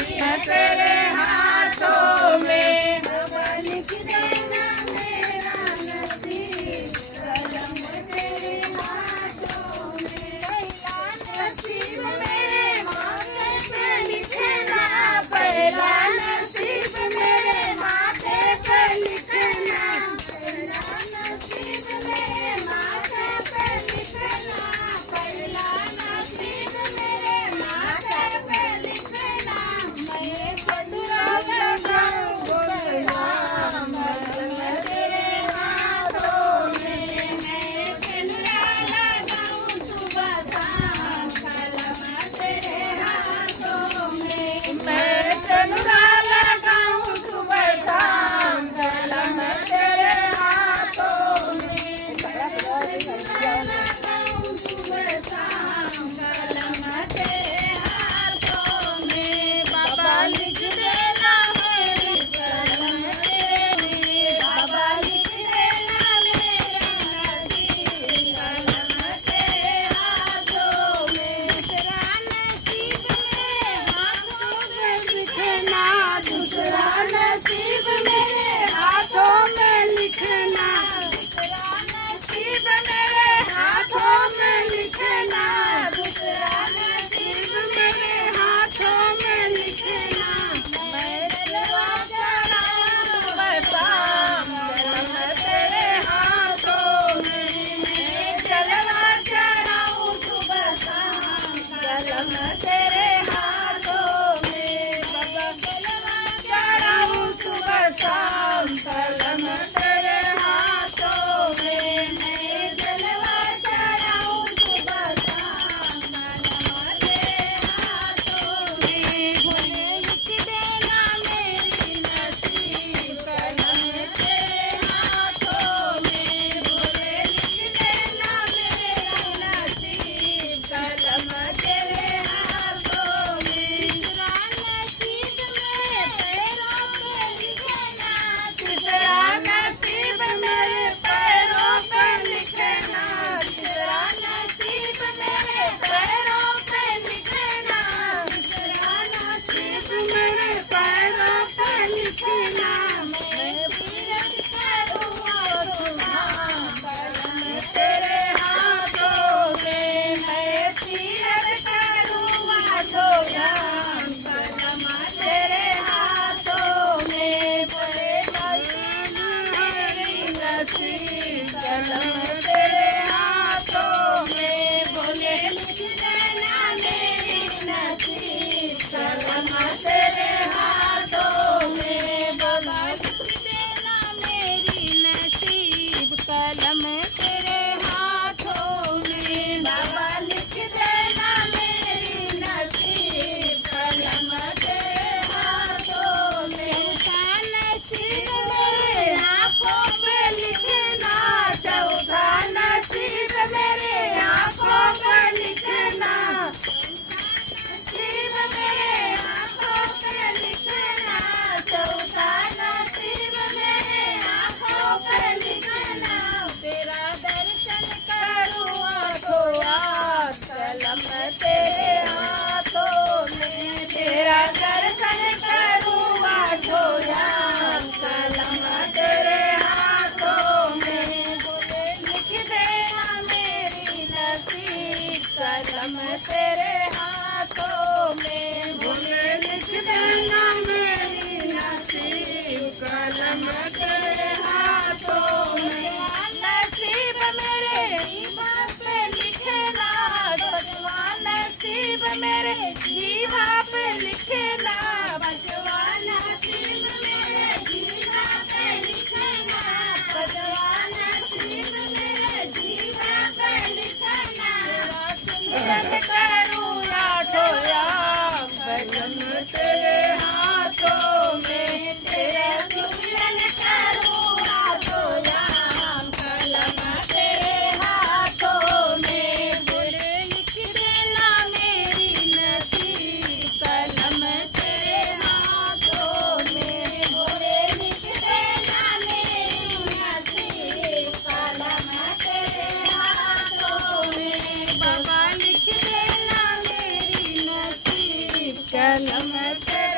तेरे हाथों में लिख देना मेरा नसीब कलम तेरे हाथों में। नसीब मेरे माथे पे लिखना, पहला नसीब मेरे माथे पे लिखना, पहला नसीब मेरे माथे पे लिखना, पहला नसीब मेरे माथे पे लिखना। मैं पटुआ लगाऊं गुलाम तेरे हाथों में, मैं पटुआ लगाऊं सुबह शाम कलम तेरे हाथों में। मैं चंद्रा लगाऊं सुबह शाम कलम तेरे हाथों में। लगाऊं सुबह शाम कलम तेरे हाथों में। बाबा लिख देना मेरी कलम तेरे, बाबा लिख देना मेरा नसीब कलम तेरे हाथों में। दूसरा नसीब मेरे हाथों में लिखना, दूसरा नसीब मेरे हाथों में लिखना, दूसरा नसीब मेरे हाथों में लिखना, दूसरा नसीब मेरे हाथों में लिखना। मैं जलवा चढ़ाऊं सुबह शाम कलम तेरे हाथों में, मैं जलवा चढ़ाऊं सुबह शाम कलम तेरे हाथों में। बाबा जलवा चढ़ाऊं सुबह शाम कलम तेरे हाथों में, मैं जलवा चढ़ाऊं सुबह शाम कलम तेरे हाथों में। भोले लिख देना मेरी नसीब कलम तेरे हाथों में, भोले लिख देना मेरा नसीब कलम तेरे हाथों में। दूसरा नसीब मेरे पैरों पे लिखना, तीसरा नसीब मेरे पैरों पे लिखना, तीसरा नसीब मेरे पैरों पे लिखना, तीसरा नसीब मेरे पैरों पे लिखना। मैं तीरथ करूँगा सुधाम कलम तेरे हाथों में, मैं तीरथ करूँगा सुधाम कलम तेरे हाथों में। बोले मेरी नसीब कलम तेरे हाथों में, बोले लिख देना मेरी नसीब कलम तेरे हाथों में। बाबा लिख देना मेरी नसीब कलम तेरे हाथों में, बाबा लिख देना मेरी नसीब कलम तेरे हाथों में। चौथा नसीब मेरे आँखों पे लिखना, चौथा नसीब मेरे आँखों पे लिखना, नसीब मेरे आँखों पे लिखना, चौथा नसीब मेरे आँखों पे लिखना। तेरा दर्शन करूँ आँखों आँख कलम तेरे हाथों में, तेरा दर्शन करूँ आँखों आँख कलम तेरे हाथों में। बोले लिख देना मेरी नसीब कलम तेरे हाथों में, बोले लिख देना मेरी नसीब कलम तेरे हाथों में। नसीब मेरे जीवा पे लिखना, बचवा नसीब मेरे जीवा पे लिखना, बचवा नसीब मेरे जीवा पे लिखना, बचवा नसीब मेरे जीवा पे लिखना। सुमिरन करूँ आठों याम कलम तेरे हाथों में, तेरा सुमिरन करूँ आठों याम कलम तेरे हाथों में। बोले लिख देना मेरी नसीब कलम तेरे हाथों में, बोले लिख देना मेरी नसीब कलम तेरे हाथों में। बाबा लिख देना मेरी नसीब कलम तेरे